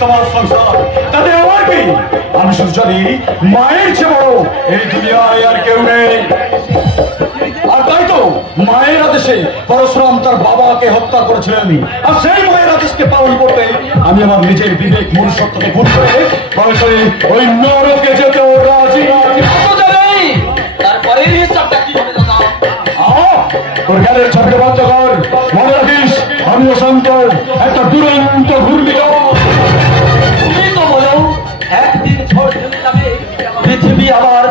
সমাজ সংসার তাতে আমার কি? আমি শুধু জানি মায়ের চেয়ে বড় এই দুনিয়ায় আর কেউ নেই। আর তাই তো মায়ের আদেশে পরশুরাম তার বাবাকে হত্যা করেছিলেন। আর সেই মায়ের আদেশকে পালন করতে আমি আমার নিজের বিবেক মনুষ্যত্বকে ভুল করে ওই নরকে যেতেও রাজি। তারপরে হিসাবটা কি হবে দাদা? তোর জ্ঞানের ছাপড়ে বন্ধ কর। মনে রাখিস আমি অশঙ্কর একটা দুরন্ত ঘূর্ণিঝড়। তুমি তো বলো একদিন ঝড় থেমে যাবে, পৃথিবী আবার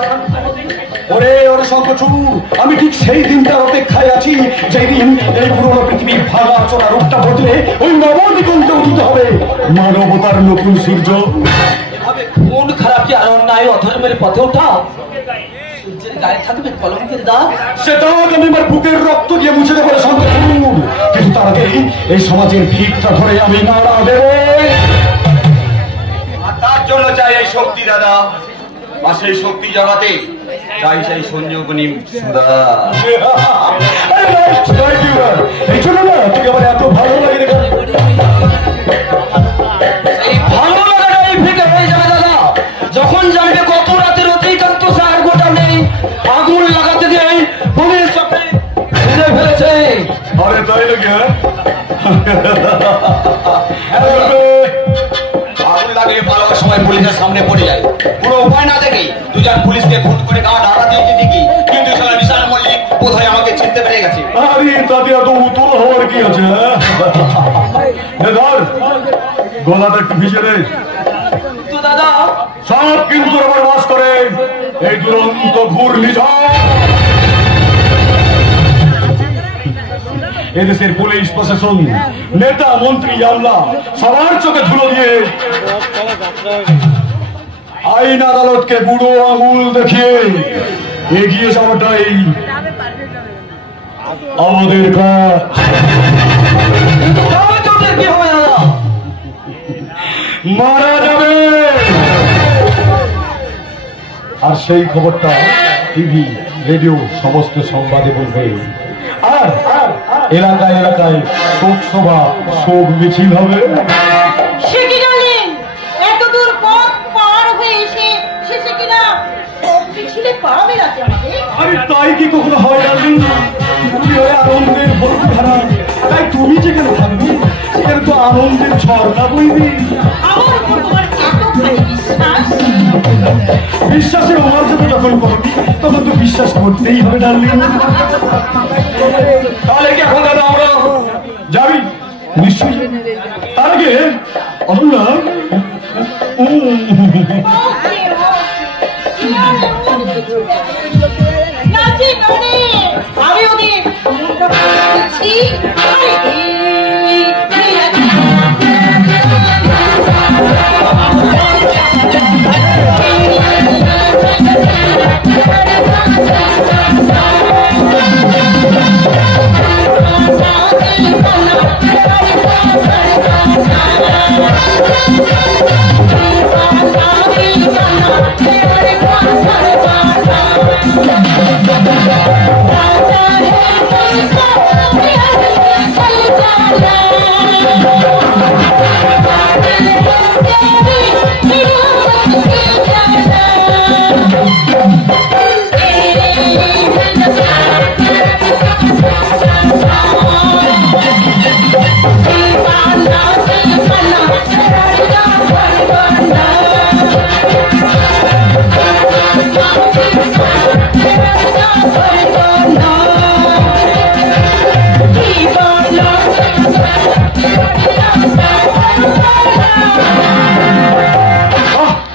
ওরে ওরে শঙ্কচূড়, আমি ঠিক সেই দিনটার অপেক্ষায় আছি যেদিন এই পুরোনো পৃথিবীর ভাঙা চোরা রূপটা বদলে ওই নবদিগন্তে উদিত হবে মানবতার নতুন সূর্য। এভাবে কোন খারাপকে আর অন্যায় অধর্মের পথে ওঠাও, সূর্যের গায়ে থাকবে কলঙ্কের দাগ। সেটাও আমি আমার বুকের রক্ত দিয়ে মুছে দেবো শঙ্কচূড়, কিন্তু তার আগে এই সমাজের ভিতটা ধরে আমি নাড়া দেব। আর তার জন্য চাই এই শক্তি দাদা, আর সেই শক্তি জগাতে চাই সেই সংযোগনী সুধা। এই জন্য না তোকে আমার এত ভালো লাগে। এই ভালো লাগাটাই ফিকে হয়ে যাবে দাদা যখন জানবে কত রাতের অতিরিক্ত সার গোটা নেই, আগুন লাগাতে দিয়ে পুলিশ চপে ফেলে ফেলেছে। আরে তাই নাকি? আগুন লাগলে পালাবার সময় পুলিশের সামনে পড়ে যায়, কোনো উপায় না দেখেই দুজন পুলিশকে ফোন করে গা ঢাকা দিয়েছে ঠিকই, কিন্তু সালা বিশাল মল্লিক বোধহয় আমাকে চিনতে পেরে গেছে। আরে তাতে এত উতল হওয়ার কি আছে? ধর গলাটা একটু ভিজে রে। তো দাদা সব কিন্তু আমার বাস করে এই দুরন্ত ঘূর্ণিঝড়। এদেশের পুলিশ প্রশাসন, নেতা মন্ত্রী আমলা সবার চোখে ধুলো দিয়ে আইন আদালতকে বুড়ো আঙুল দেখিয়ে এগিয়ে যাওয়াটাই আমাদের কাজ। কি হবে দাদা? মারা যাবে। আর সেই খবরটা টিভি রেডিও সমস্ত সংবাদে বলবে। আর এলাকায় এলাকায় শোক সভা শোক মিছিল হবে। সে কি জানেন এত দূর পথ পার হয়ে এসে শেষে কিনা শোক মিছিলে পা মেলাতে হবে? আরে তাই কি কখনো হয় না? তুমি ওই আনন্দের বন্ধুধারা, তাই তুমি যেখানে থাকবি সেখানে তো আনন্দের ঝর্ণা বইবি। আমার উপর তোমার এতখানি বিশ্বাস? বিশ্বাসের অমর্যাদা যখন করবি তখন তো বিশ্বাস করতেই হবে ডার্লিং। তাহলে কি এখন দাদা আমরা যাবি? নিশ্চয়ই। তার আগে অতুল্লা আমি ওদের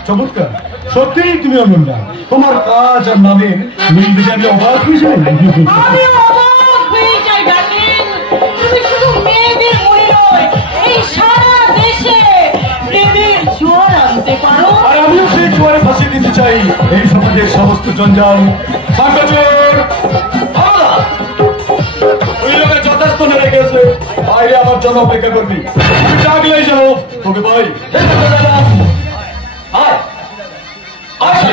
চমৎকার। সত্যিই তুমি অনন্য, তোমার কাজ আর নামের মিল দিকে আমি অবাক হয়ে যাই। আমি অবাক হয়ে যাই ডাকেন, তুমি শুধু মেয়েদের মনে নয় এই সারা দেশে প্রেমের জোয়ার আনতে পারো। আর আমিও সেই জোয়ারে ফাঁসিয়ে দিতে চাই এই সমাজের সমস্ত জঞ্জাল। ওই লোকের যথেষ্ট নেড়ে গেছে, বাইরে আমার জন্য অপেক্ষা করবি। আমি ডাকলেই যাবো তোকে ভাই।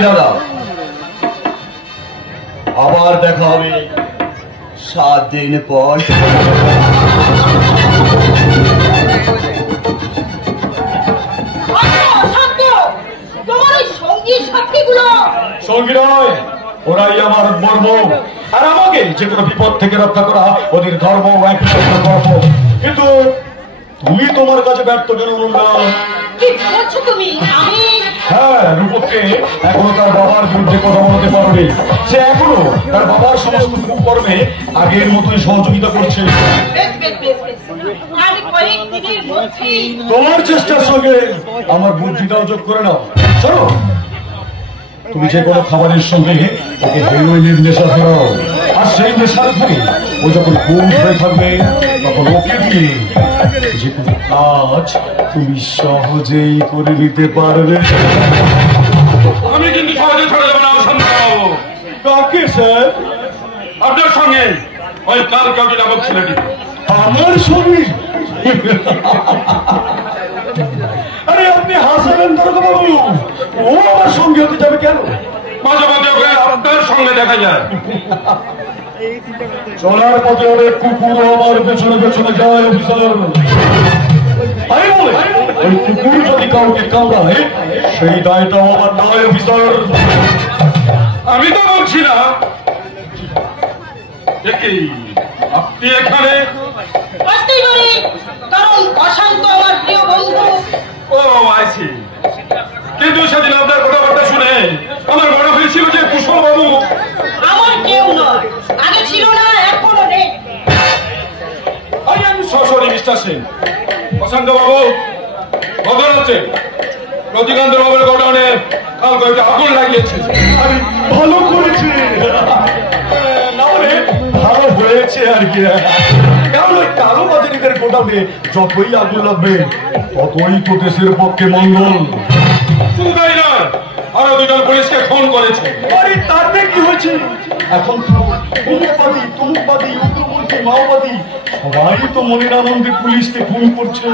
দাদা আবার দেখা হবে 7 দিন পর। কি সাক্ষীগুলো? সঙ্গী নয়, ওরাই আমার মর্ম। আর আমাকে যে কোনো বিপদ থেকে রক্ষা করা ওদের ধর্ম, কর্ম। কিন্তু তুমি তোমার কাছে ব্যর্থ কেন না? কি বলছো তুমি? আমি হ্যাঁ, রূপককে এখনো তার বাবার বিরুদ্ধে কথা বলতে পারবে। সে এখনো তার বাবার সমস্ত কর্মে আগের মতোই সহযোগিতা করছে। আর কয়েকদিনের মধ্যেই তোমার চেষ্টার সঙ্গে আমার বুদ্ধিটাও যোগ করে নাও। চলো, তুমি যে কোনো খাবারের সঙ্গে ওকে হেরোইনের নেশা ফেরাও। আর সেই নেশার ফলে ও যখন খুন হয়ে থাকবে তখন ওকে দিয়ে যে কোনো কাজ তুমি সহজেই করে নিতে পারবে। আমি কিন্তু সহজে ছেড়ে দেবো না সন্দেহবাবু। কাকে স্যার? আপনার সঙ্গে ওই কাল কাউটি নামক ছেলেটি। আমার সঙ্গে? আরে আপনি হাসালেন দারোগা বাবু, ও আমার সঙ্গে হতে যাবে কেন? মাঝে মাঝে ওকে আপনার সঙ্গে দেখা যায়। চলার পথে অনেক কুকুর আমার পেছনে পেছনে যায় অফিসার। আমি বলে ওই কুকুর যদি কাউকে কামড়ায় সেই দায়টাও আমার নয় অফিসার। আমি তো বলছি না। দেখি আপনি এখানে? আসতেই পারি, কারণ অশান্ত আমার প্রিয় বন্ধু। ও আইসি। কিন্তু সেদিন আপনার কথাবার্তা শুনে আমার মনে হয়েছিল যে কুশল বাবু আমার কেউ নয়, আগে ছিল না, এখনো নেই। আমি সরাসরি মিস্টার সিং। প্রশান্ত বাবু খবর আছে রতিকান্ত বাবুর গোডাউনে কাল কয়েকটা আগুন লাগিয়েছে। আমি ভালো করেছি, না হলে ভালো হয়েছে আর কি। কারণ ওই কালো বাজারিদের গোডাউনে যতই আগুন লাগবে ততই তো দেশের পক্ষে মঙ্গল। শুধু তাই না, আরো দুজন পুলিশকে ফোন করেছে। আরে তাতে কি হয়েছে? এখন তো অমুকবাদী, তমুকবাদী, উগ্রপন্থী, মাওবাদী সবাই তো মনের আনন্দে পুলিশকে ফোন করছে।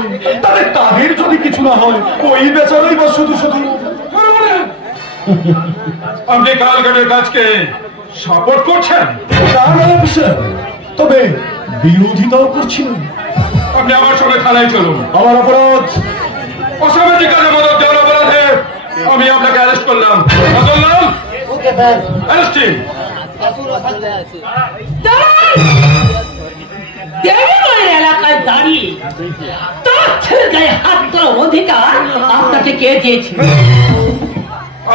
তাদের যদি কিছু না হয় ওই বেচারাই বা শুধু শুধু। আপনি কালঘাটের কাজকে সাপোর্ট করছেন? তা নয় অফিসার, তবে বিরোধিতাও করছি না। আপনি আমার সঙ্গে থানায় চলুন। আমার অপরাধ অসামাজিক কাজে মদত দেওয়ার অপরাধে আমি আপনাকে অ্যারেস্ট করলাম। বললাম অ্যারেস্টিং। দেবীমায়ের এলাকায় দাঁড়িয়ে তার ছেলে গায়ে হাত তোলার অধিকার আপনাকে কে দিয়েছে?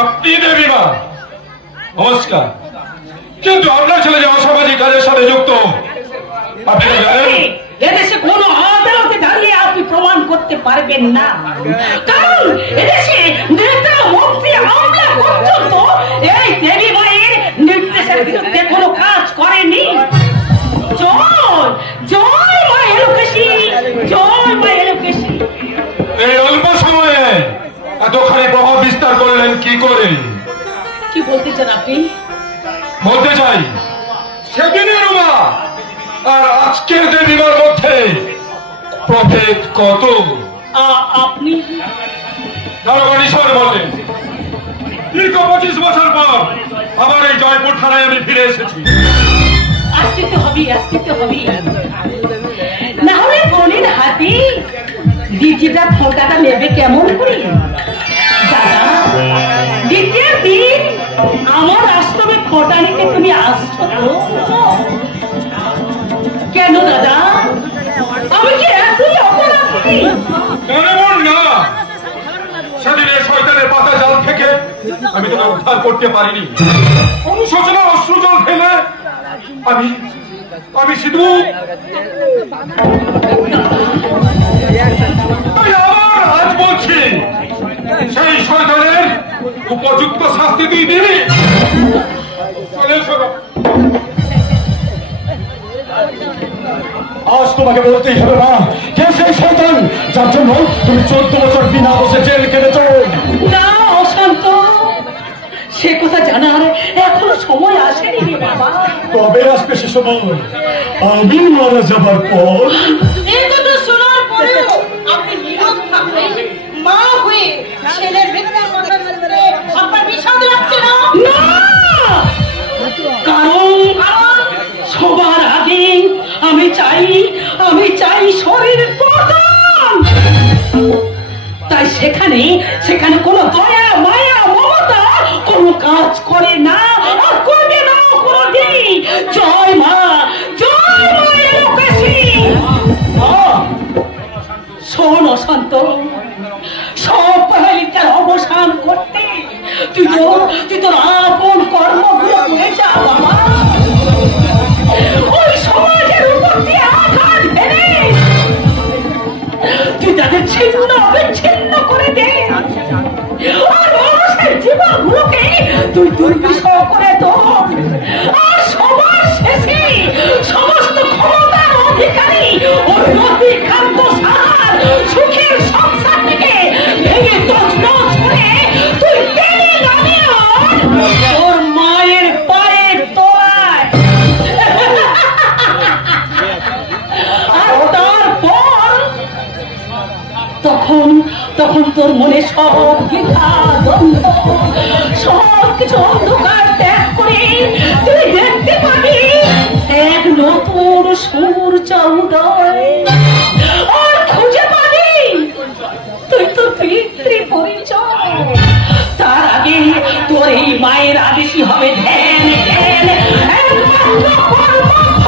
আপনি দেবীমা, নমস্কার। কিন্তু আপনার ছেলে যে অসামাজিক কাজের সাথে যুক্ত আপনি তো জানেন। এদেশে কোন আদালতে দাঁড়িয়ে আপনি প্রমাণ করতে পারবেন না, কারণ এদেশে নেতা, মন্ত্রী, আমলা পর্যন্ত এই দেবী মায়ের নির্দেশের বিরুদ্ধে কোনো কাজ করেনি। জয় জয় মা এলোকেশী, জয় মা এলোকেশী। এই অল্প সময়ে এতখানি প্রভাব বিস্তার করলেন কি করে? কি বলতে চান আপনি? বলতে চাই সেদিনের উমা আর আজকের দেবীমার মধ্যে প্রভেদ কত। আপনি দারোগানিশ্বর বললেন দীর্ঘ 25 বছর পর আবার এই জয়পুর থানায় আমি ফিরে এসেছি। আসতে তো হবে, আসতে তো হবে, না হলে বোনের হাতে দ্বিতীয়টা ফোঁটাটা নেবে কেমন করে? দাদা, দ্বিতীয় দিন আমার আশ্রমে ফোঁটা নিতে তুমি আসছো তো? কেন দাদা, আমি কি এতই অপরাধী? কেমন না, সেদিনের শয়তানের পাতা জাল থেকে আমি তোকে উদ্ধার করতে পারিনি। অনুশোচনা অশ্রু জল ফেলে আমি শুধু আবার আজ বলছি সেই শয়তানের উপযুক্ত শাস্তি তুই দিবি। চলে শোনো, আজ তোমাকে বলতেই হবে না, কে সেই শয়তান যার জন্য তুমি 14 বছর বিনা বসে জেল কেটেছ। না অশান্ত, সে কথা জানার এখনো সময় আসেনি রে বাবা। কবে আসবে সে সময়? আমি মারা যাবার পর? এই কথা শোনার পরেও আপনি নীরব থাকবেন? মা হয়ে ছেলের মৃত্যুর কথা শুনতে আপনার বিষাদ লাগছে না? কারণ সবার আগে আমি চাই শরীর পতন। তাই সেখানে কোনো দয়া, মায়া, মমতা কোনো কাজ করে না আর করবে না কোনোদিন। জয় মা, জয় মায়ের লোকেশী। শোন অশান্ত, সব প্রহেলিকার অবসান করতে তুই তোর আপন কর্মগুলো করে যা বাবা। ওই সমাজের উপর দিয়ে আঘাত ফেলে তুই তাদের ছিন্ন বিচ্ছিন্ন করে দে, আর মানুষের জীবনগুলোকে তুই দুর্বিষহ করে তোল। আর সবার শেষে সমস্ত ক্ষমতার অধিকারী ওই অতিক্রান্ত সার সুখের সংসার থেকে ভেঙে তছনছ করে তুই টেনে নামিয়ে তোর মায়ের পায়ের তলায়। আর তারপর তখন তোর মনে সব দ্বিধা দ্বন্দ্ব সব কিছু অন্ধকার ত্যাগ করে তুই দেখতে পাবি এক নতুন সূর্য উদয়। আর খুঁজে পাবি তুই তোর পিতৃ পরিচয়। তার আগে তোর এই মায়ের আদেশই হবে ধ্যান ধ্যান একমাত্র কর্মফল।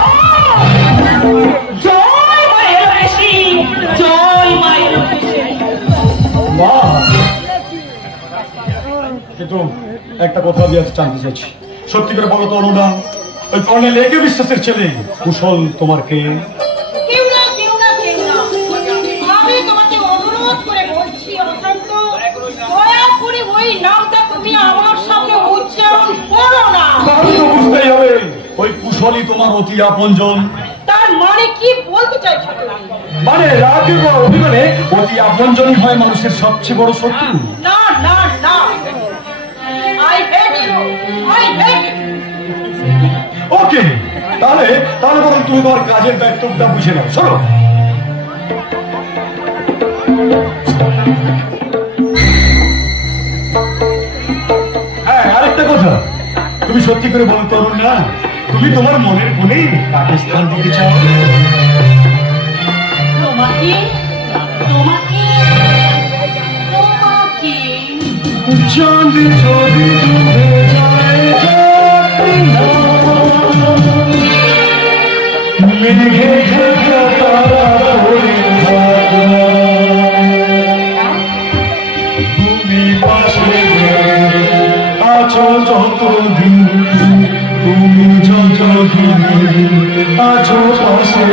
জয় মায়ের বেশি, জয় মায়ের বেশি। মা, কিন্তু একটা কথা দিয়ে জানতে চাইছি, সত্যি করে বলো তো অনুনা, ওই কর্নেল একে বিশ্বাসের ছেলে কুশল তোমার কে? কেউ না, কেউ না, কেউ না। আমি তোমাকে অনুরোধ করে বলছি অশান্ত, দয়া করে ওই নামটা তুমি আমার সামনে উচ্চারণ করো না। তাহলে তো বুঝতেই হবে ওই কুশলই তোমার অতি আপনজন। তার মানে কি বলতে চাইছো? মানে রাগে বা অভিমানে অতি আপনজনই হয় মানুষের সবচেয়ে বড় শত্রু। না না না, I hate you, I hate you. Okay, তাহলে বরং তুমি তোমার কাজের দায়িত্বটা বুঝে নাও। শোনো, হ্যাঁ আরেকটা কথা, তুমি সত্যি করে বলো তরুণ না, তুমি তোমার মনের গুণেই পাকিস্তান দিতে চাও? তোমাকে তোমাকে তোমাকে চাঁদ যদি ডুবে যায় মেঘে ঢাকা তারা ধরে তুমি পাশে আছো যতদিন, তুমি যতদিন আছো পাশে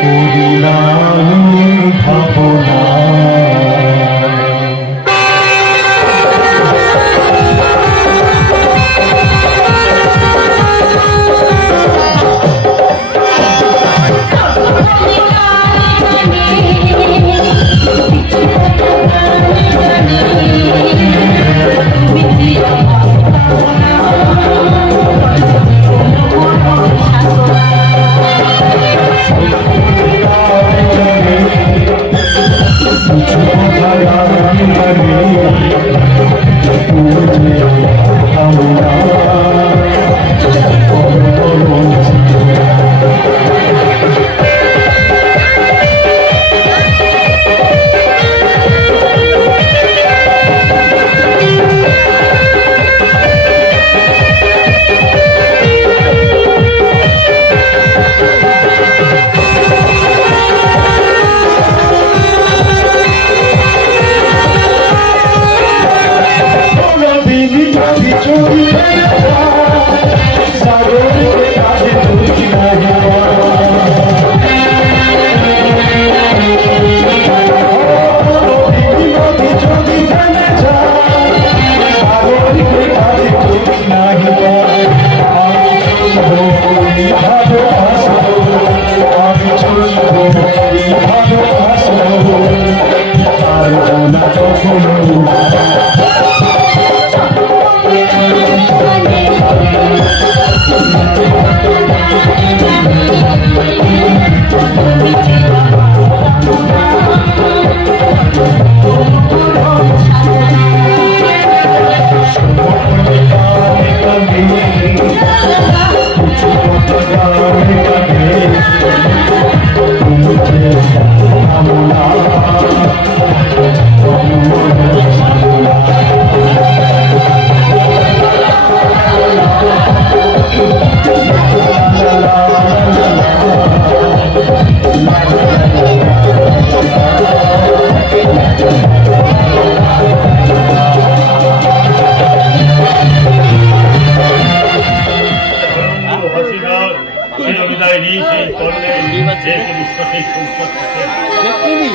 পরিণামের ভাবনা। তুমি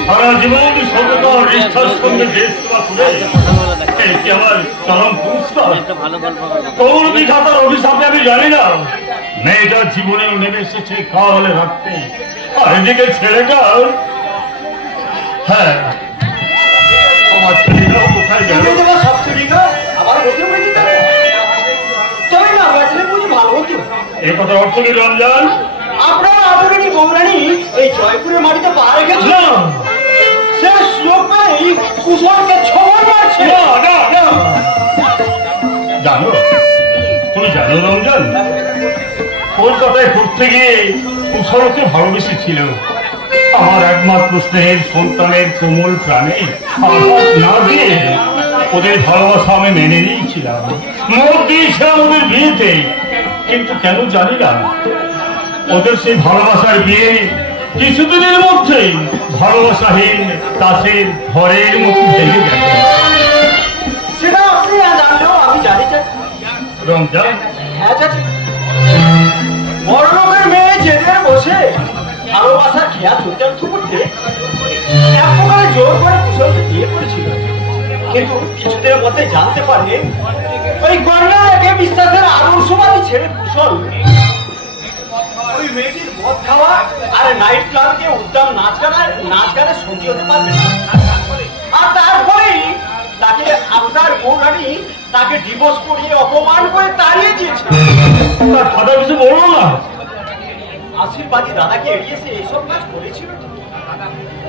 সারা জীবন সততা নিষ্ঠার সঙ্গে দেশ সেবা করে কি আমার চরম পুরস্কার? তোর বিধাতার অভিশাপে আমি জানি না মেয়েটার জীবনেও নেমে এসেছে কালে রাখতে, আর এদিকে ছেলেটার হ্যাঁ আমার ছেলেটাও কোথায় গেল? এই কথার অর্থ কি রমজান? আপনার আদরণী গৌরানী এই জয়পুরের মাটিতে পা রেখেছে, সে শ্লোকেই কুশলকে ছবল মারছে। জানো, তুমি জানো রমজান, কলকাতায় ঘুরতে গিয়ে কুশলকে ভালোবেসেছিল। আমার একমাত্র স্নেহের সন্তানের কোমল প্রাণে আঘাত না দিয়ে ওদের ভালোবাসা আমি মেনে নিয়েছিলাম, মত দিয়েছিলাম ওদের বিয়েতে। কিন্তু কেন জানি না ওদের সেই ভালোবাসার বিয়ে কিছুদিনের মধ্যেই ভালোবাসাহীন তাসের ঘরের মতো ভেঙে গেল। সেটা আপনি জানলেও আমি জানি রমজান। হ্যাঁ চাচি, বড় লোকের মেয়ে জেদের বসে ভালোবাসার খেয়া চরিতার্থ করতে এক প্রকারে জোর করে কুশলকে বিয়ে করেছিল। কিন্তু কিছুদিনের মধ্যে জানতে পারে ওই কন্যাকে বিশ্বাসের আদর্শবাদী ছেড়ে কুশল ওই মেয়েটির মদ খাওয়া আর নাইট ক্লাবকে উদ্যান নাচ গানে সঙ্গী হতে পারবে না। আর তারপরেই তাকে আপনার গৌরানী তাকে ডিভোর্স করিয়ে অপমান করে তাড়িয়ে দিয়েছে। তার কথা কিছু বললো না? আশীর্বাদী দাদাকে এড়িয়েছে এইসব কাজ করেছিল।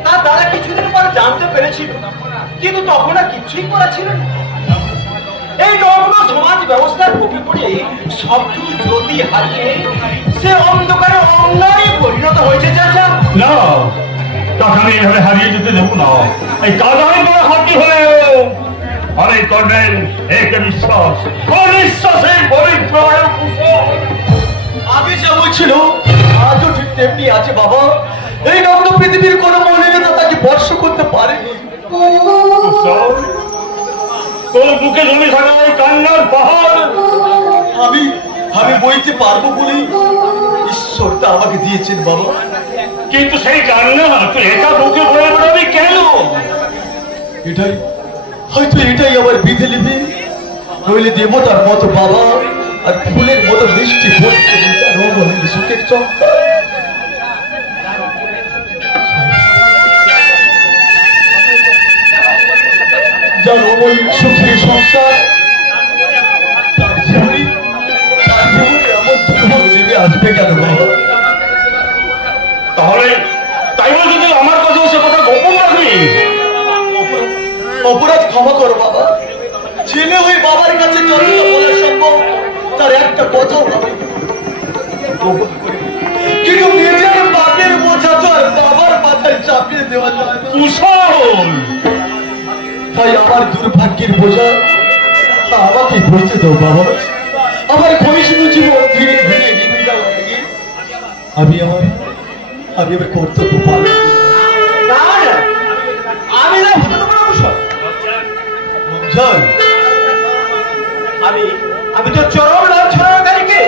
তার দাদা কিছুদিন পর জানতে পেরেছিল, কিন্তু তখন আর কিছুই করা ছিল না। এই নগ্ন সমাজ ব্যবস্থার মুখে পড়ে সবটুকু জ্যোতি হারিয়ে সে অন্ধকারে অন্যায় পরিণত হয়েছে। চাচা না, তাকে আমি এভাবে হারিয়ে যেতে দেবো না। এই কাদায় করে হাতি হলেও আমি কর্নেল একে বিশ্বাস, বিশ্বাসের পবিত্র আগে যেমন ছিল আজও ঠিক তেমনি আছে বাবা। এই নগ্ন পৃথিবীর কোনো মলিনতা তাকে স্পর্শ করতে পারেনি। তোর বুকে জমে থাকা ওই কান্নার পাহাড় আমি বইতে পারবো বলেই ঈশ্বর তা আমাকে দিয়েছেন বাবা। কিন্তু সেই কান্না তুই একা বুকে বয়ে বেড়াবি কেন? এটাই আমার বিধে লিপি। নইলে দেবতার মতো বাবা আর ফুলের মতো মিষ্টি সুখের চমৎকার। যার অমূল সুখের সংসার তার জীবনে এমন দুর্ভোগ নেমে আসবে কেন বাবা? তাহলে তাই বলে যদি আমার কাছে সে কথা গোপন রাখবি? অপরাধ ক্ষমা করো বাবা। ছেলে হয়ে বাবার কাছে যতটা বলা সম্ভব তার একটা কথাও হবে, কিন্তু নিজের বাপের বোঝা তো আর বাবার মাথায় চাপিয়ে দেওয়া যায় না। কুশল, তাই আমার দুর্ভাগ্যের বোঝা আমাকে বইতে দাও বাবা। আমার ক্ষয়িষ্ণু জীবন ধীরে ধীরে নিভে যাওয়ার আগে আমি আমার কর্তব্য পালন আমি না আমি তো চরম লাঞ্ছনাকারীকে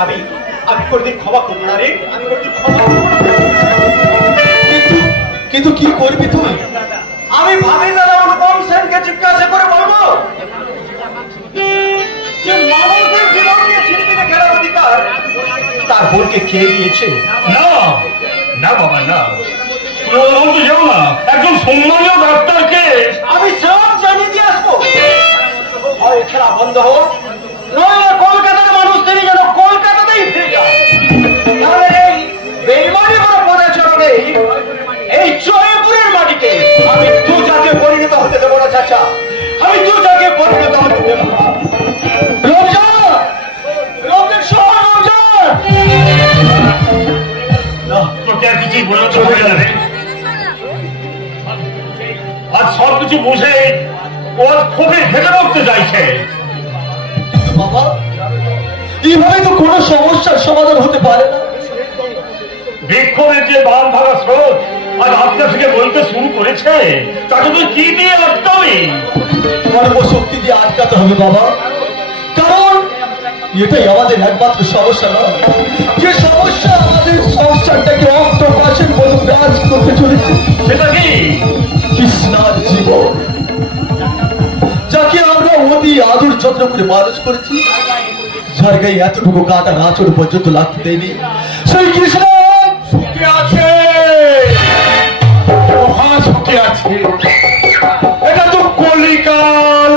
আমি কোনদিন ক্ষমা করবো না রে। আমি কোনদিন ক্ষমা করবো না। কিন্তু কি করবি তুই? আমি ভাবি দাদা অনুপম সেনকে জিজ্ঞাসা করে বলবো যে মানুষের জীবন নিয়ে ছিনিমিনি খেলার অধিকার তার বোনকে খেয়ে দিয়েছে। না না বাবা না, তুমি যাও না। একজন সম্মানীয় ডাক্তারকে আমি সব জানিয়ে দিয়ে আসবো। হয় খেলা বন্ধ হোক, নইলে কলকাতার মানুষ তিনি যেন কলকাতাতেই ফিরে যায়। তাহলে এই বেইমানি কোনো পদাচরণ নেই। এই জয়পুরের মাটিতে আমি দু জাতে পরিণত হতে দেবো না চাচা। আমি দু জাতে পরিণত হতে দেবো না। তোকে আর কিছুই বলে চলে যাবে। আর সবকিছু বুঝে ও খুবই ঘেটে রাখতে চাইছে। কিন্তু বাবা, এইভাবে তো কোনো সমস্যার সমাধান হতে পারে না। বিক্ষোভের যে বান ভাঙা স্রোত আজ আপনার থেকে বলতে শুরু করেছে, তাকে তুই কি দিয়ে আটকাবি? কর্ম শক্তি দিয়ে আটকাতে হবে বাবা, কারণ এটাই আমাদের একমাত্র সমস্যা নয়, যে সমস্যা আমাদের সংসারটাকে অক্টোপাসের মতো গ্রাস করতে চলেছে সেটা কি কৃষ্ণার জীবন, যাকে আমরা অতি আদর যত্ন করে মানুষ করেছি, যার গায়ে এতটুকু কাটা আঁচড় পর্যন্ত লাগতে দেয়নি, সেই কৃষ্ণ সুখে আছে, মহা সুখে আছে। এটা তো কলিকাল,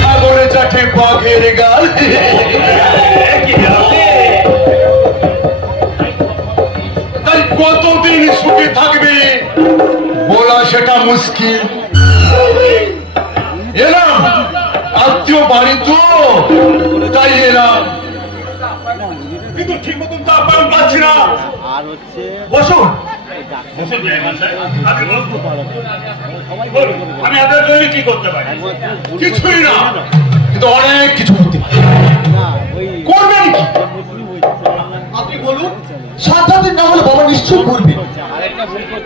সাগরে চাটে বাঘের গাল। তাই কতদিন সুখে থাকবে বলা সেটা মুশকিল। এলাম আত্মীয় বাড়ি তো, তাই এলাম, কিন্তু ঠিক মতন তো আপ্যায়ন পাচ্ছি না। বসুন। আমি আপনার জন্য কি করতে পারি? কিছুই না, কিন্তু অনেক কিছু করতে পারি। করবেন কি আপনি বলুন? 7 দিন না হলে বাবা নিশ্চয়ই করবে।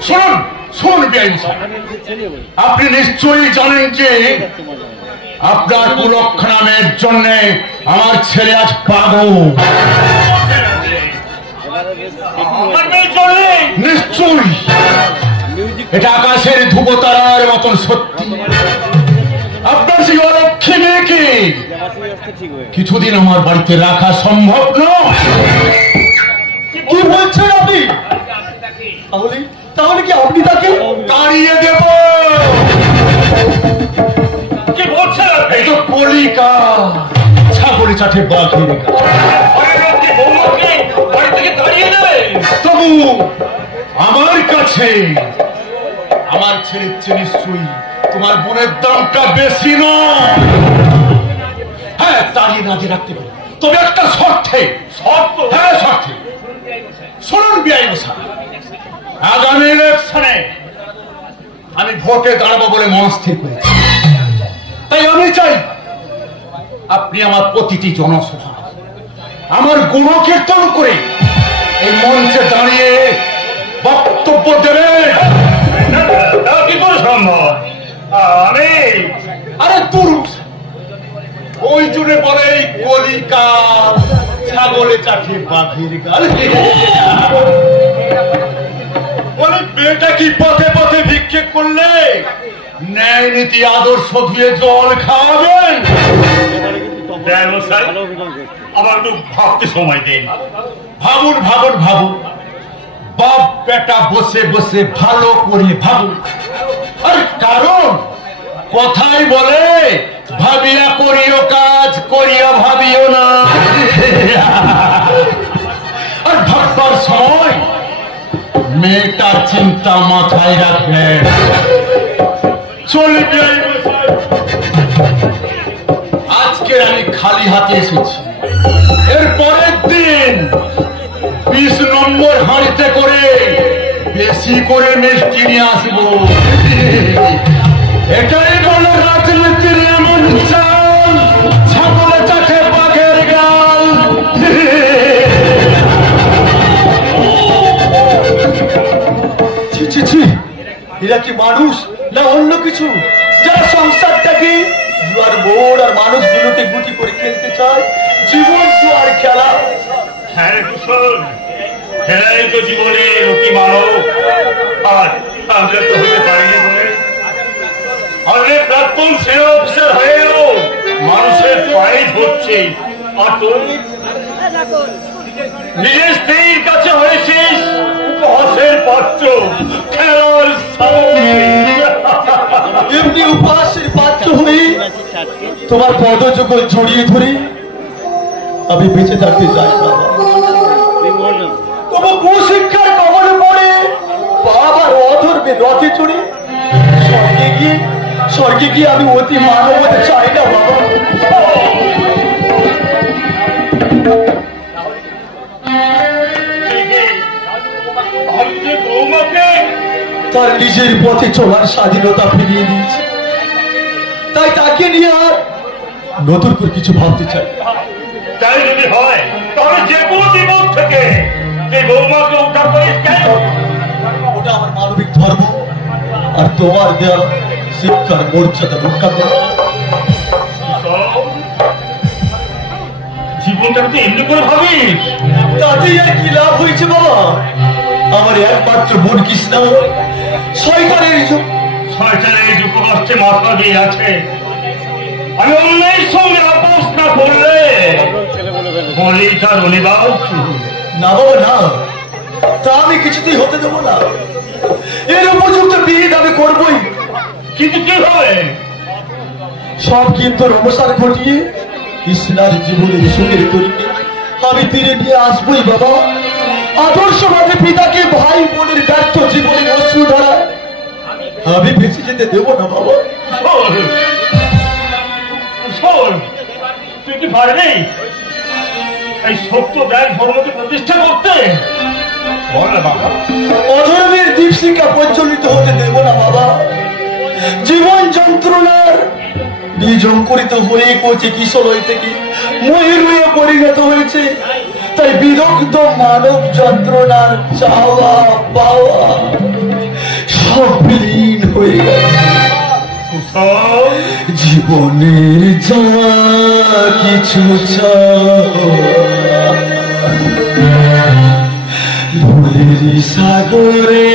শুনুন শুনুন বেআইন সাহেব, আপনি নিশ্চয়ই জানেন যে আপনার কুলক্ষণ নামের জন্য আমার ছেলে আজ পাগল। নিশ্চয়ই এটা আকাশের ধ্রুবতারার মতন সত্যি। আপনার সেই অলক্ষী মেয়েকে কিছুদিন আমার বাড়িতে রাখা সম্ভব নয়। কি বলছেন আপনি? তাহলে কি আপনি তাকে তাড়িয়ে দেব? কি বলছেন? এই তো কলিকা, ছাগলে চাটে বাঘের গাল। তবু আমার কাছে আমার ছেলের চেয়ে নিশ্চয়ই তোমার বোনের দামটা বেশি নয়। হ্যাঁ, তাড়িয়ে না দিয়ে রাখতে পারি, তবে একটা শর্তে। শর্ত? হ্যাঁ, শর্তে। শুনুন বেআইন সাহেব, আগামী ইলেকশনে আমি ভোটে দাঁড়াবো বলে মনস্থির করেছি। তাই আমি চাই আপনি আমার প্রতিটি জনসভা আমার গুণকীর্তন করে এই মঞ্চে দাঁড়িয়ে বক্তব্য দেবেন। কি করে সম্ভব? আমি আরে তুরুষ, ওই জুড়ে বলে কলিকা, ছাগলে চাটে বাঘের গাল। বলে মেয়েটা কি পথে পথে ভিক্ষে করলে ন্যায় নীতি আদর্শ ধুয়ে জল খাওয়াবেন? আবার একটু ভাবতে সময় দেন। ভাবুন ভাবুন ভাবুন, বাপ বেটা বসে বসে ভালো করে ভাবুন। আর কারণ কথাই বলে, ভাবিয়া করিও কাজ, করিয়া ভাবিও না। আর ভাববার সময় মেয়েটার চিন্তা মাথায় রাখবেন। চলবে, আজকের আমি খালি হাতে এসেছি, এর পরের দিন 20 নম্বর হাঁড়িতে করে বেশি করে মিষ্টি নিয়ে আসবো। এটাই বলে রাজনীতির এমন চাল, ছাগলে চাটে বাঘের গাল। এরা কি মানুষ না অন্য কিছু, যারা সংসারটাকে জুয়ার বোর্ড আর মানুষগুলোকে গুটি করে খেলতে চায়? জীবন জুয়ার খেলা। হ্যাঁ রে কুশল, খেলাই তো জীবনের অতি মানব। আর আমরা তো হতে পারিনি বলে অনেক প্রাক্তন সেনা অফিসার হয়েও মানুষের পায়ে ধরছে। আর তোর নিজের স্ত্রীর কাছে হয়েছিস উপহাসের পাত্র, খেলার এমনি উপহাসের পাত্র হয়ে তোমার পদযুগল জড়িয়ে ধরে আমি বেঁচে থাকতে চাই না। তবু কুশিক্ষার কবলে পড়ে বাবার অধর্মে রথে চড়ে স্বর্গে গিয়ে আমি অতি মানব হতে চাই না বাবা। তার নিজের পথে চলার স্বাধীনতা ফিরিয়ে দিয়েছে, তাই তাকে নিয়ে আর নতুন করে কিছু ভাবতে চাই। তাই যদি হয় তাহলে যে কোনো জীবন থেকে যে বৌমাকে উদ্ধার করিস কেন? ওটা আমার মানবিক ধর্ম, আর তোমার দেওয়া শিক্ষার মর্যাদা রক্ষা করা কথাটা তুই এমনি করে ভাবিস? তাতেই আর কি লাভ হয়েছে বাবা? আমার একমাত্র বোন কৃষ্ণা শয়তানের যুক্তরাষ্ট্রে মাথা দিয়ে আছে। আমি অন্যের সঙ্গে আপোষ না করলে বলি তার অনিবাস। না বাবা না, তা আমি কিছুতেই হতে দেবো না। এর উপযুক্ত বিয়ে আমি করবই। কিন্তু কি হবে? সব কিন্তু অবসর ঘটিয়ে কৃষ্ণার জীবনের সুখের তরিকে আমি তীরে নিয়ে আসবোই বাবা। আদর্শভাবে পিতাকে ভাই বোনের ব্যর্থ জীবনের অশ্রু দ্বারা আমি বেঁচে যেতে দেবো না বাবা। তুই কি পারবি এই সত্য জ্ঞান ধর্মকে প্রতিষ্ঠা করতে? বল না বাবা। অধর্মের দীপশিখা প্রজ্বলিত হতে দেব না বাবা। জীবন যন্ত্রণার বীজঙ্কুরিত হয়ে কচি কিশোরই থেকে ময়ূরে পরিণত হয়েছে। তাই বিরক্ত মানব যন্ত্রণার চাওয়া পাওয়া সব বিলীন হয়ে গেছে। জীবনের যা কিছু ভুলের সাগরে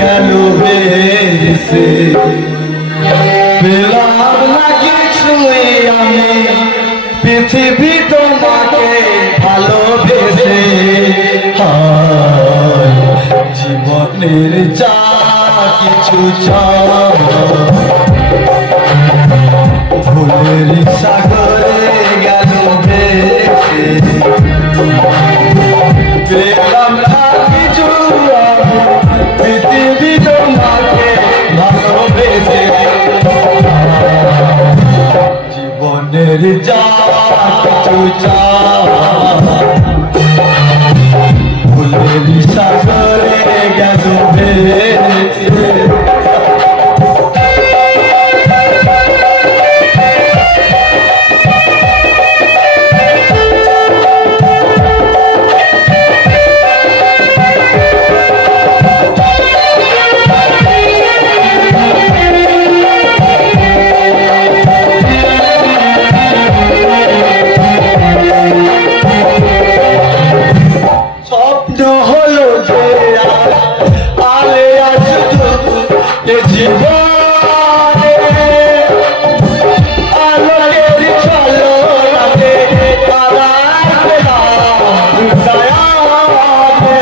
গেল ভেসে, পেলাম না কিছুই আমি পৃথিবী তোমাকে ভালোবেসে। জীবনের যা কিছু ভুলের সাগরে গেল ভেসে, পেলাম না কিছু পৃথিবী তোমাকে ভালোবেসে। জীবনের যা কিছু ভুলের সাগরে গেল ভেসে। স্বপ্ন হলো যে আলে আসতো জীবনে, আলোকের চলো রাতে তারার বেলা দয়াতে।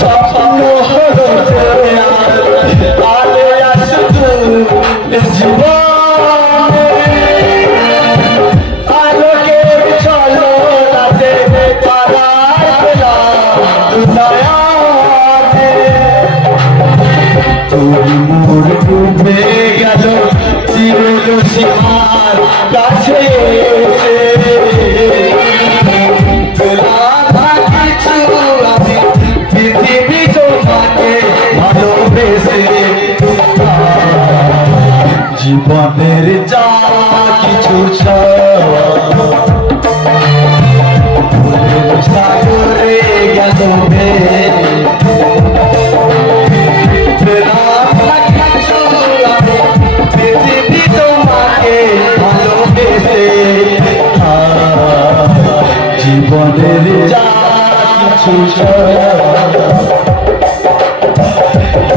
স্বপ্ন হলো যে আলে আসতো জীবনে, আলোকের চলো রাতে তারার বেলা দয়াতে। তুমি মোর ডুবে গেল চিরল সীমার কাছে এসে, পেলাম না কিছু আমি পৃথিবী তোমাকে ভালোবেসে। জীবনের যা কিছু ভুলের সাগরে গেল পৃথিবী তোমাকে ভালোবেসে। জীবনের যা কিছু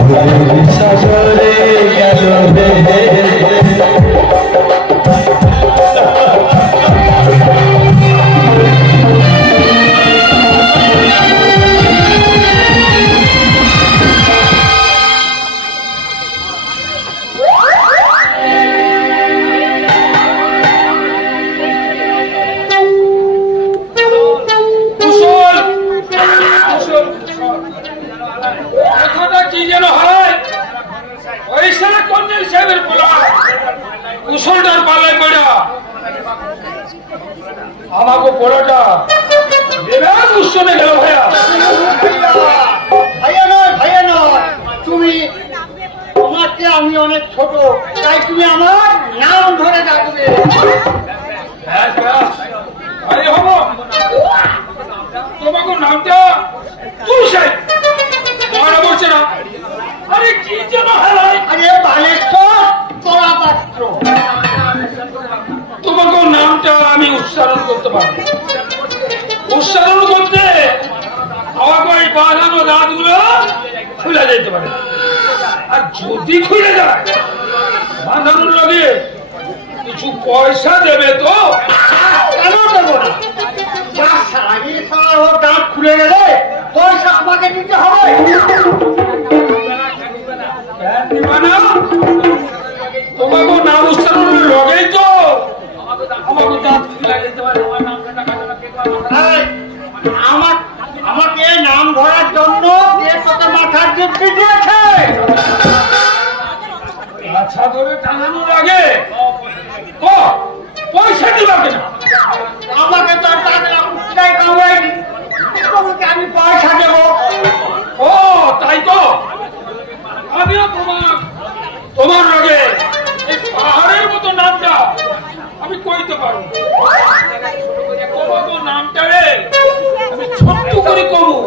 ভুলের সাগরে গেল কি যেন হয় ওই সারা কর্নেল সাহেবের পোলা কুশলটার পালায় পড়া আমাকে পোলাটা এবার উৎসবে গেল। ভাইয়া ভাইয়া নয় তুমি, তোমাকে আমি অনেক ছোট, তাই তুমি আমার নাম ধরে ডাকবে। আরে হবো তোমাকে নামটা বাঁধানো দাঁতগুলো খুলে যেতে পারে, আর যদি খুলে যায় বাঁধানোর লগে কিছু পয়সা দেবে তো? কেন দেবো না? দাঁত খুলে গেলে পয়সা আমাকে দিতে হবে। তোমাকে নাম উচ্চারণের লগেই তো আমাকে দাঁত খুলে যেতে পারে। আমাকে নাম ধরার জন্য তোকে মাথার যুক্তি দিয়েছে। আচ্ছা ধরে টানানোর আগে পয়সা দিবা কেন? আমাকে তো টাকা কামাইনি, তোমাকে আমি পয়সা দেবো। ও তাই তো, আমিও তোমার আগে এই পাহাড়ের মতো নামটা আমি কইতে পারবো। তোমার নামটা রে আমি ছোট্ট করে কমু।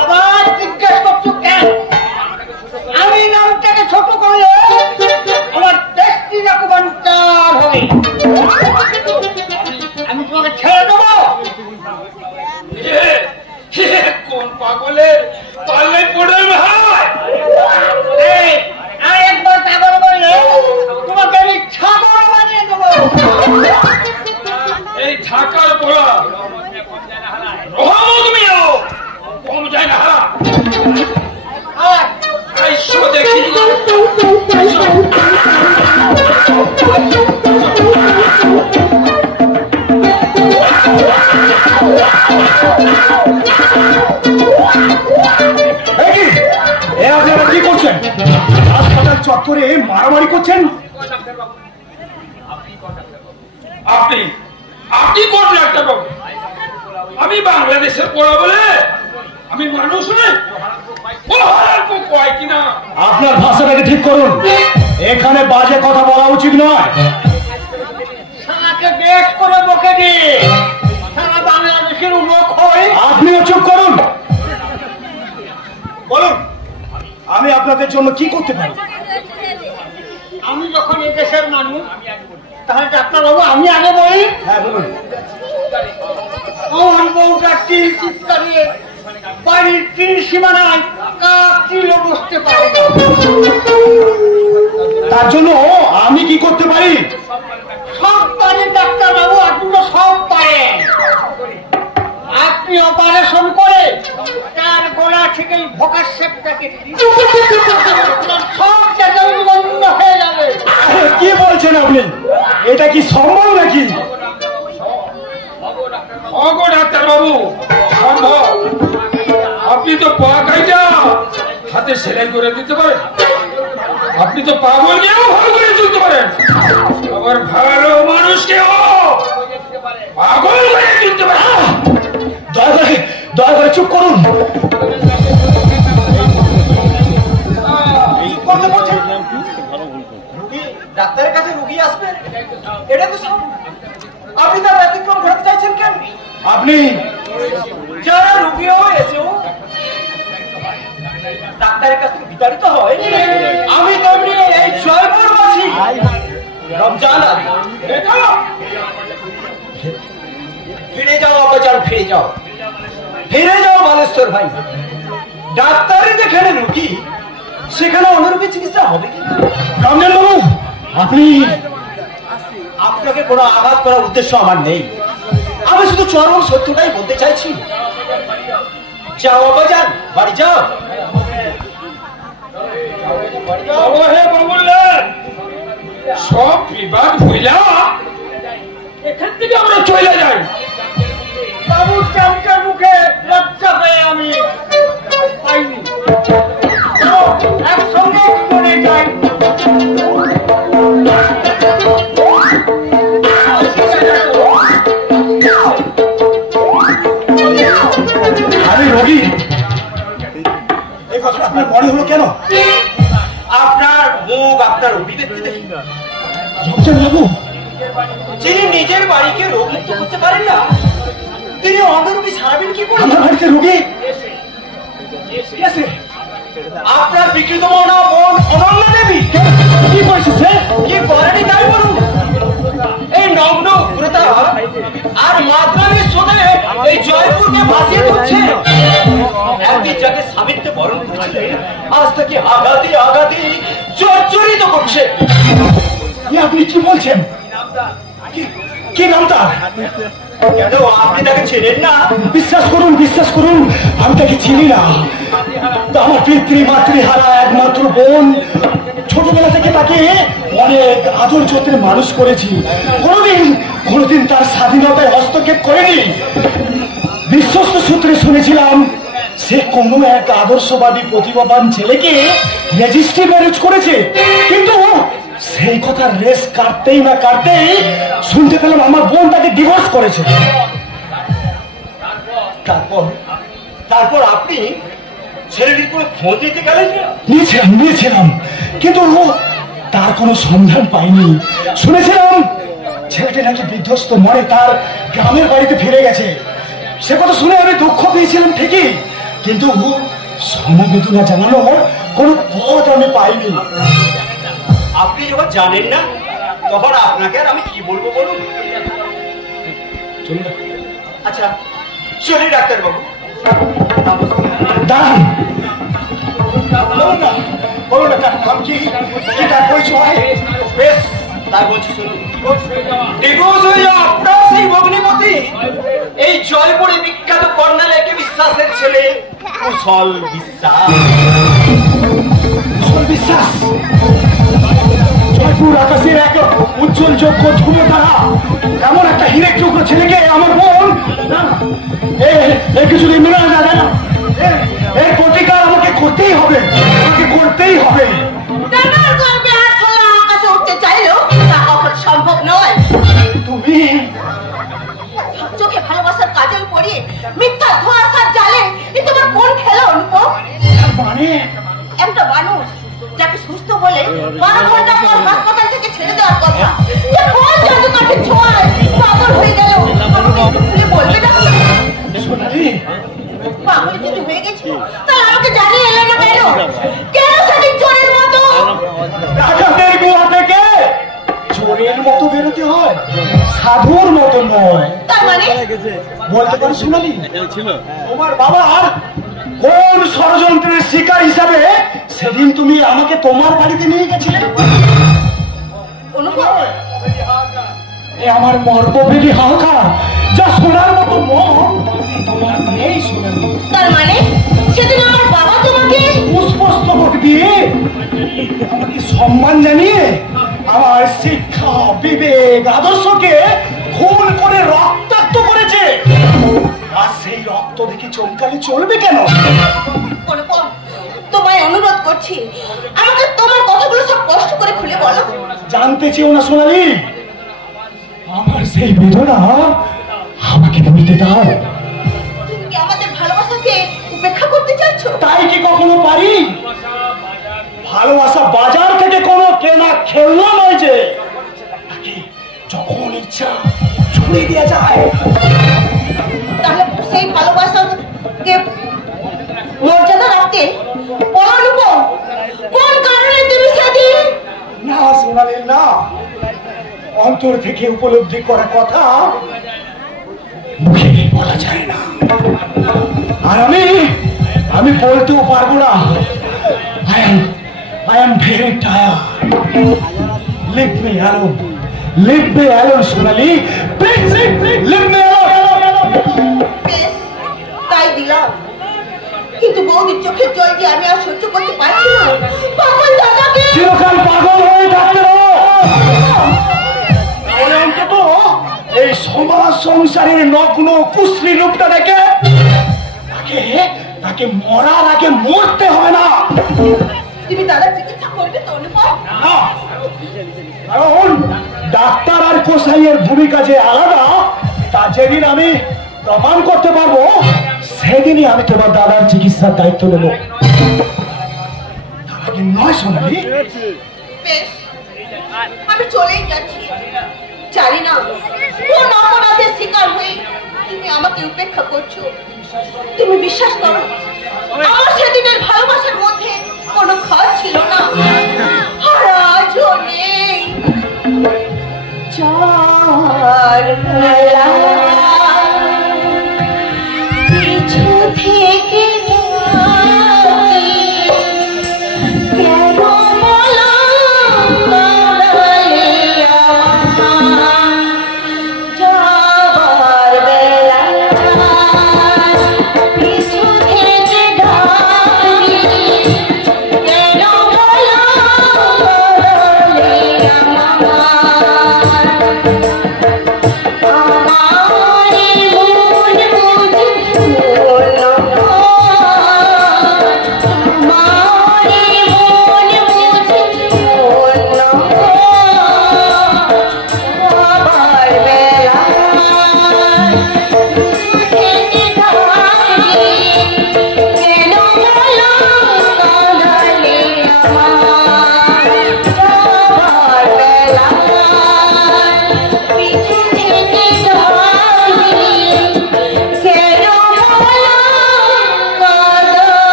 আবার জিজ্ঞেস করছো কেন? আমি নামটাকে ছোট করলে আমার দেশটি রকমান্তর হবে। আমি তোমাকে ছেড়ে দেবো। কোন পাগলের পাল্লে পড়ে হয়? আর একবার পাগল বললে তোমাকে আমি ছাগল বানিয়ে দেবো। এই ঢাকার পড়া রহমতমিও কম যায় না। আইসো দেখি আপনারা কি করছেন? হাসপাতাল চত্বরে মারামারি করছেন? আপনি কোন ডাক্তার বাবু? আমি বাংলাদেশের পড়া বলে আমি মানুষ নই? কয় কিনা আপনার ভাষাটাকে ঠিক করুন, এখানে বাজে কথা বলা উচিত নয়। সারাকে বেশ করে বকে দি, সারা বাংলাদেশের মুখ হয়। আপনিও চুপ করুন। বলুন, আমি আপনাদের জন্য কি করতে পারি? আমি যখন এই দেশের মানুষ, তাহলে ডাক্তারবাবু আমি আগে বলি। হ্যাঁ বলুন। আমার বউটা চিৎকারিয়ে বাড়ির তিন সীমানায় কাকিলো বসতে পারে না। তার জন্য আমি কি করতে পারি? সব পারেন ডাক্তারবাবু, আপনি তো সব পারেন। আপনি অপারেশন করে তার গোড়া থেকে ভোকার শেপটাকে সব জায়গা বন্ধ হয়ে যাবে। কি বলছেন আপনি? এটা কি সম্ভব নাকি? অগো ডাক্তার বাবু সম্ভব। আপনি তো পা কাইটা হাতে সেলাই করে দিতে পারেন, আপনি তো পাগলকেও ভালো করে তুলতে পারেন, আবার ভালো মানুষকেও পাগল করে তুলতে পারেন। দয়া করে চুপ করুন। ডাক্তারের কাছে রুগী আসবে, এটা তো আপনি তার ব্যতিক্রম ঘটাতে চাইছেন কেন? আপনি যারা রুগীও এসেও ডাক্তারের কাছ থেকে বিতাড়িত হয়, আমি তেমনি এই জয়পুরবাসী রমজান আলী। ফিরে যাও আব্বাজান, ফিরে যাও, ফিরে যাও বালেশ্বর ভাই। ডাক্তারের যেখানে রুগী সেখানে অনুরূপী চিকিৎসা হবে কিন্তু। রমজান বাবু, আপনি আপনাকে কোনো আঘাত করার উদ্দেশ্য আমার নেই, আমি শুধু চরম সত্যটাই বলতে চাইছি। যাও আব্বাজান, বাড়ি যাও। সব বিবাদ হইলা এখান থেকে আমরা চলে যাই। বাবুর চামচার মুখে লজ্জা পেয়ে আমি পাইনি। একসঙ্গে করে যাই। আমি রোগী, এই কথাটা আপনার মনে হলো কেন? আপনার মুখ, আপনার অভিব্যক্তি দেখি রমজান বাবু, যিনি নিজের বাড়িকে রোগমুক্ত করতে পারেন না, তিনি অন্ধরূপী সারাবেন কি করে? আমার বাড়িতে রোগী আপনার বিকৃত মনা বোন অনন্যা দেবী কি করেছে? কি করে রেখেছিলেন আজ তাকে আঘাতে আঘাতে জর্জরিত করছে। আপনি কি বলছেন? কি নাম তার? কেন আপনি তাকে চেনেন না? বিশ্বাস করুন আমি তাকে চিনি না। আমার পিতৃমাতৃহারা একমাত্র বোন, ছোটবেলা থেকে তাকে অনেক আদর যত্নে মানুষ করেছি। কোনোদিন তার স্বাধীনতায় হস্তক্ষেপ করেনি। বিশ্বস্ত সূত্রে শুনেছিলাম সে কোনো এক আদর্শবাদী প্রতিভাবান ছেলেকে রেজিস্ট্রি ম্যারেজ করেছে, কিন্তু সেই কথার রেস কাটতেই শুনতে পেলাম আমার বোন তাকে ডিভোর্স করেছে। তারপর আপনি ছেলেটির কোনো খোঁজ নিতে গেলেন? নিয়েছিলাম, কিন্তু তার কোনো সন্ধান পাইনি। শুনেছিলাম ছেলেটি নাকি বিধ্বস্ত মনে তার গ্রামের বাড়িতে ফিরে গেছে। সে কথা শুনে আমি দুঃখ পেয়েছিলাম ঠিকই, কিন্তু সমবেদনা জানানোর কোনো পথ আমি পাইনি। আপনি যখন জানেন না তখন আপনাকে আর আমি কি বলবো বলুন? আচ্ছা চলি ডাক্তারবাবু। দাঁড়ান, বলুন না তার নাম কি? বেশ তাই বলছি শুনুন। ডিভোর্স হয়ে আপনার সেই ভগ্নিপতি এই জয়পুরে বিখ্যাত কর্নেল একে বিশ্বাসের ছেলে কুশল বিশ্বাস। জয়পুর আকাশের এক উজ্জ্বল যোগ্য ধ্রুব তারা, এমন একটা হিরের টুকরো ছেলেকে আমার বোন কিছুদিন মেনে না যায় না। এর প্রতিকার আমাকে করতেই হবে। আকাশে উঠতে চাইলেও তা কখন সম্ভব নয়। তুমি চোখে ভালোবাসার কাজল পড়িয়ে মিথ্যা ধোঁয়াশার জালে এ তোমার কোন খেলা অনুভব? মানে একটা মানুষ যাকে সুস্থ বলে 12 ঘন্টা পর হাসপাতাল থেকে ছেড়ে দেওয়ার কথা, যে কোন জাদুকাঠের ছোঁয়ায় পাগল হয়ে গেল, খুলে বলবে না? পাগল যদি হয়ে গেছিল তাহলে আমাকে জানিয়ে এলে না কেন? কেন সেদিন চোরের মতো ডাকাতের গুহা থেকে চোরের মতো বেরোতে হয়, সাধুর মতো নয়। তার মানে বলতে পারো সোনালি, তোমার বাবার কোন ষড়যন্ত্রের শিকার হিসাবে সেদিন তুমি আমাকে তোমার বাড়িতে নিয়ে গেছিলে? অনুভব আমার মর্মভেদী হাহাকার, যা শোনার মতো মন তোমার নেই সোনালি। তার মানে সেদিন আমার বাবা তোমাকে পুষ্পস্তবক দিয়ে আমাকে সম্মান জানিয়ে আমার শিক্ষা, বিবেক, আদর্শকে খুন করে রক্তাক্ত করেছে। আর সেই রক্ত দেখে চমকালে চলবে কেন? অনুপম, তোমায় অনুরোধ করছি, আমাকে তোমার কথাগুলো সব কষ্ট করে খুলে বলো। জানতে চেও না সোনালি, আমার সেই বেদনা আমাকে বলতে দাও। তুমি কি আমাদের ভালোবাসাকে উপেক্ষা করতে চাইছো? তাই কি কখনো পারি? ভালোবাসা বাজার থেকে কোনো কেনা খেলনা নয় যে তাকে যখন ইচ্ছা ছুঁড়ে দেওয়া যায়। তাহলে সেই ভালোবাসাকে মর্যাদা রাখতে অনুপম কোন কারণে তুমি সেদিন? না সোনালি না, অন্তর থেকে উপলব্ধি করা কথা মুখে বলা যায় না, আর আমি বলতেও পারবো না। I am very tired. Leave me alone, Sonali. Please, leave me alone. বেশ, তাই দিলাম, কিন্তু বৌদির চোখের জল যে আমি আর সহ্য করতে পারছি না। পাগল দাদাকে চিরকাল পাগল হয়ে থাকতে হবে। অন্তত এই সমাজ সংসারের নগ্ন কুশ্রী রূপটা দেখে তাকে মরার আগে মরতে হবে না। তুমি দাদা চিকিৎসা করবে তো অনুপম? কারণ ডাক্তার আর কোসাইয়ের ভূমিকা যে আলাদা তা যেদিন আমি প্রমাণ করতে পারবো সেদিনই আমি তোমার দাদার চিকিৎসার দায়িত্ব নেব। তার আগে নয় সোনালি। বেশ, আমি চলেই যাচ্ছি। জানি না কোন অপরাধের শিকার হয়ে তুমি আমাকে উপেক্ষা করছো। তুমি বিশ্বাস করো, আমার সেদিনের ভালোবাসার মধ্যে কোনো খাদ ছিল না, আর আজও নেই। চার বেলা পিছু থেকে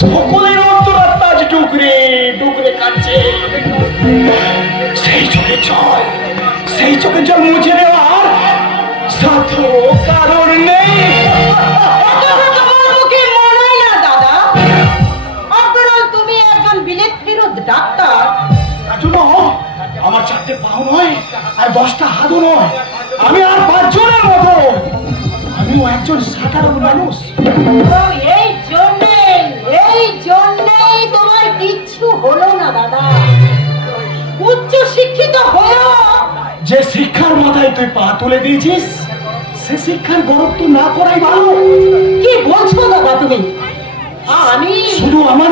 সকলের অন্তরাত্মা আজ ডুকরে ডুকরে কাটছে। সেই চোখের জল মুছে নেওয়ার সাধ্য কারণ নেই। তুমি একজন বিলেত ফেরত ডাক্তার। আমার 4টে পাও নয় আর 10টা হাতও নয়, আমি আর 5 জনের মতো, আমিও একজন সাধারণ মানুষ। এই জন্যই তোমার কিচ্ছু হলো না দাদা। উচ্চ শিক্ষিত হয়েও যে শিক্ষার মাথায় তুই পা তুলে দিয়েছিস, সে শিক্ষার গরব তো না করাই ভালো। কি বলছো দাদা তুমি? আমি শুধু আমার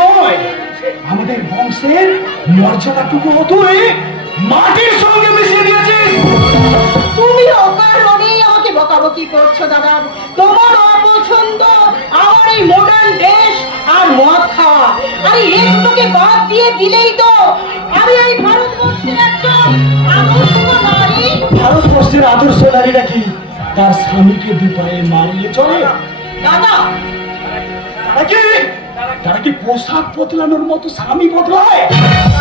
নয়, আমাদের বংশের মর্যাদাটুকু তুই মাটির সঙ্গে মিশিয়ে দিয়েছিস। তুমি অকারণেই আমাকে বকাবকি করছো দাদা। তোমার অপছন্দ আমার এই মডার্ন দেশ আর মদ খাওয়া, আরে এই দুটোকে বাদ দিয়ে দিলেই তো আমি এই ভারতবর্ষের একজন আদর্শ নারী। ভারতবর্ষের আদর্শ নারীরা কি তার স্বামীকে দুপায়ে মারিয়ে চলে দাদা? তারা কি পোশাক বদলানোর মতো স্বামী বদলায়?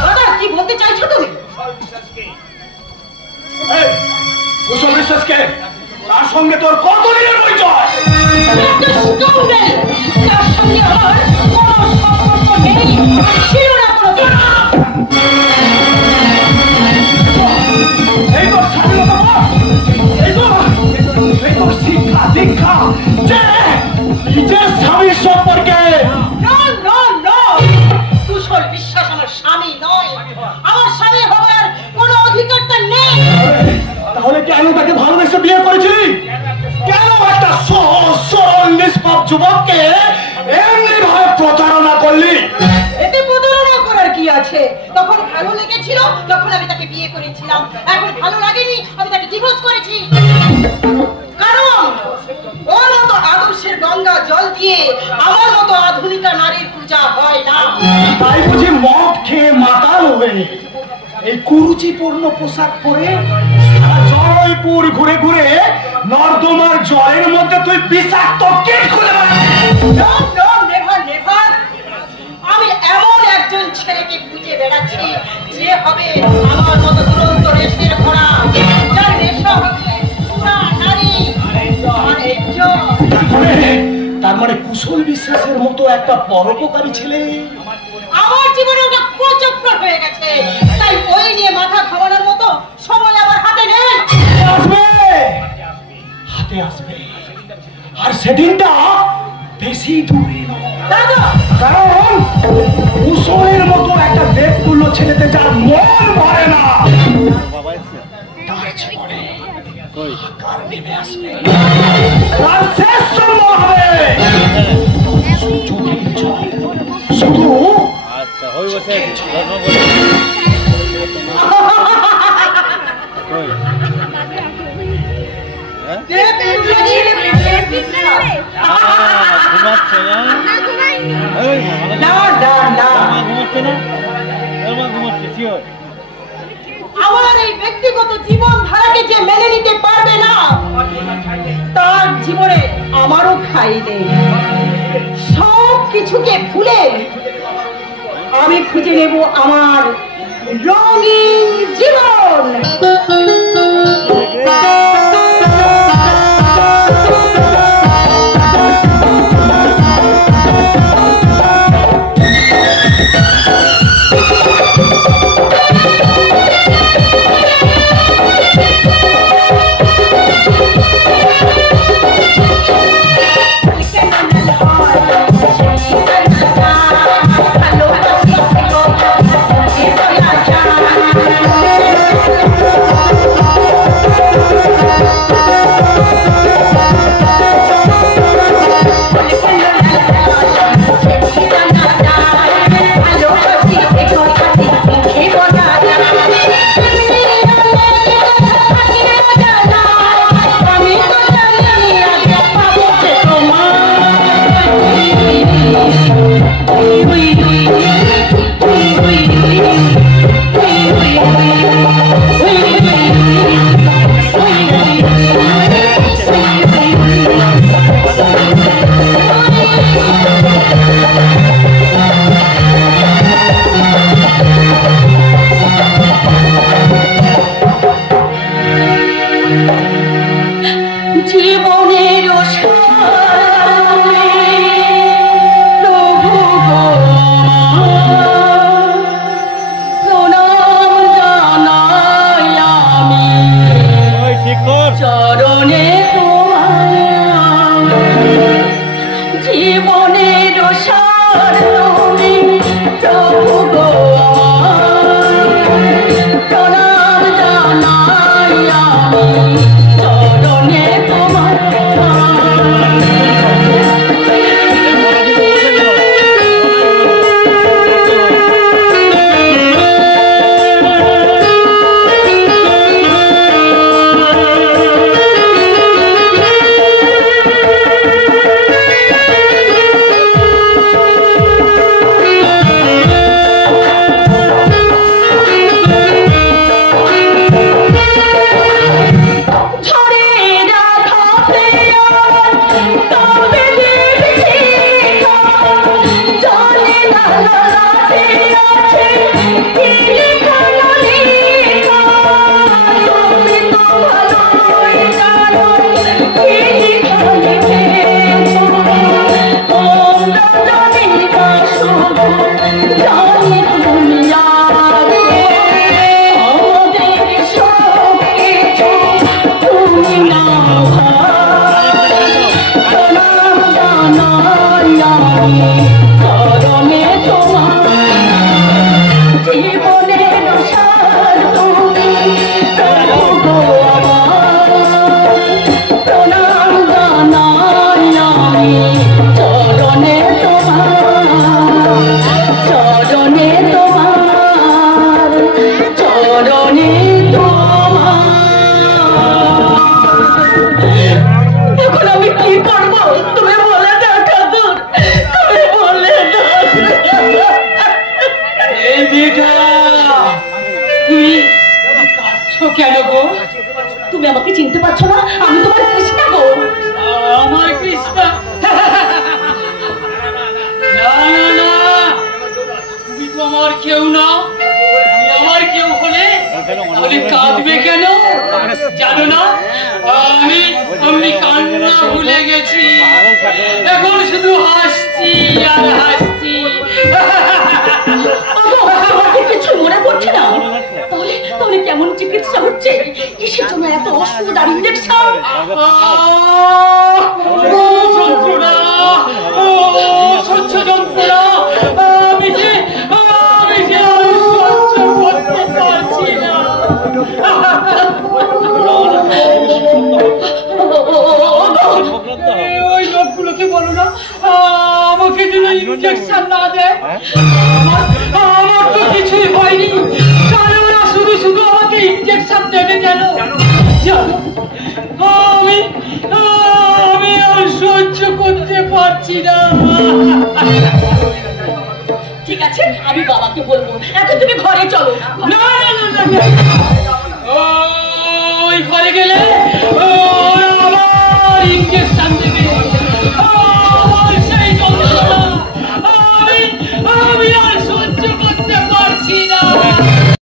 দাদা কি বলতে চাইছো তুমি? কুশল বিশ্বাসকে তার সঙ্গে তোর কতদিনের পরিচয়? তার সঙ্গে আমার কোনো সম্পর্ক নেই, ছিল না কোনো। এই তোর স্বাধীনতা, এই তোর শিক্ষা দীক্ষা, যে নিজের স্বামীর সম্পর্কে। কুশল বিশ্বাস আমার স্বামী নয়, আমার স্বামী হওয়ার কোনো অধিকার তার নেই। তাহলে কেন তাকে ভালোবেসে বিয়ে করেছিলি? কেন একটা সহজ সরল নিষ্পাপ যুবককে এমনি ভাবে প্রতারণা করলি? এতে প্রতারণা করার কি আছে? তখন ভালো লেগেছিল, তখন আমি তাকে বিয়ে করেছিলাম। এখন ভালো লাগেনি, আমি তাকে ডিভোর্স করেছি। কারণ ওর মতো আদর্শের গঙ্গা জল দিয়ে আমার মতো আধুনিকা নারীর পূজা হয় না। তাই বুঝি মদ খেয়ে মাতাল হয়ে এই কুরুচিপূর্ণ পোশাক পরে সারা জয়পুর ঘুরে ঘুরে নর্দমার জলের মধ্যে তুই বিষাক্ত কীট খুলে আমি এমন একজন ছেলেকে খুঁজে বেড়াচ্ছি যে হবে আমার মতো দুরন্ত রেশের ভরা, যার নেশা হবে পুরা নারী আর তার মানে কুশল বিশ্বাসের মতো একটা পরোপকারী ছেলে আমার জীবনে ওটা প্রচক্র হয়ে গেছে। তাই ওই নিয়ে মাথা ঘামানোর মতো সময় আমার হাতে নেই। হাতে আসবে, আর সেদিনটা বেশি দূরে নয়। কারণ কুশলের মতো একটা দেবতুল্য ছেলেতে যার মন ভরে না, তার জীবনে আকার নেমে আসবে, তার শেষ সম্ভব হবে চোখের জল। শুধু আচ্ছা হয়ে গেছে। আমার এই ব্যক্তিগত জীবন ধারাকে যে মেনে নিতে পারবে না, তার জীবনে আমারও খাই নেই। সব কিছুকে ভুলে আমি খুঁজে নেব আমার রঙিন জীবন। জীবনের সার তুমি প্রভু গো আমার প্রণাম জানাই আমি চরণে তোমার চরণে তোমার চরণে এখন আমি কি করবো তুমি বলে দাও ঠাকুর তুমি বলে দাও এই মেয়েটা তুমি কাঁদছো কেন গো? তুমি আমাকে চিনতে পারছো না? আমি তোমার কৃষ্ণা গো। আমার কৃষ্ণা? না না না, তুমি তো আমার কেউ না। তুমি আমার কেউ হলে তাহলে কাঁদবে কেন জানো না? আমি কান্না ভুলে গেছি, এখন শুধু হাসছি আর হাসছি। তোমাকে কিছু মনে পড়ছে না? তাহলে কেমন চিকিৎসা হচ্ছে? কিসের জন্য এত ওষুধ আর ইঞ্জেকশন? যন্ত্রণা, সহ্য যন্ত্রণা, আমি যে সহ্য করতে পারছি না। ওই লোকগুলোকে বলো না আমাকে যদি ইঞ্জেকশন না দেয়। আমার তো কিছুই হয়নি, তাহলে ওরা শুধু শুধু আমাকে ইঞ্জেকশন দেবে কেন? আমি আর সহ্য করতে পারছি না। ঠিক আছে, আমি বাবাকে বলবো। এখন তুমি ঘরে চলো। না না না, ওই ঘরে গেলে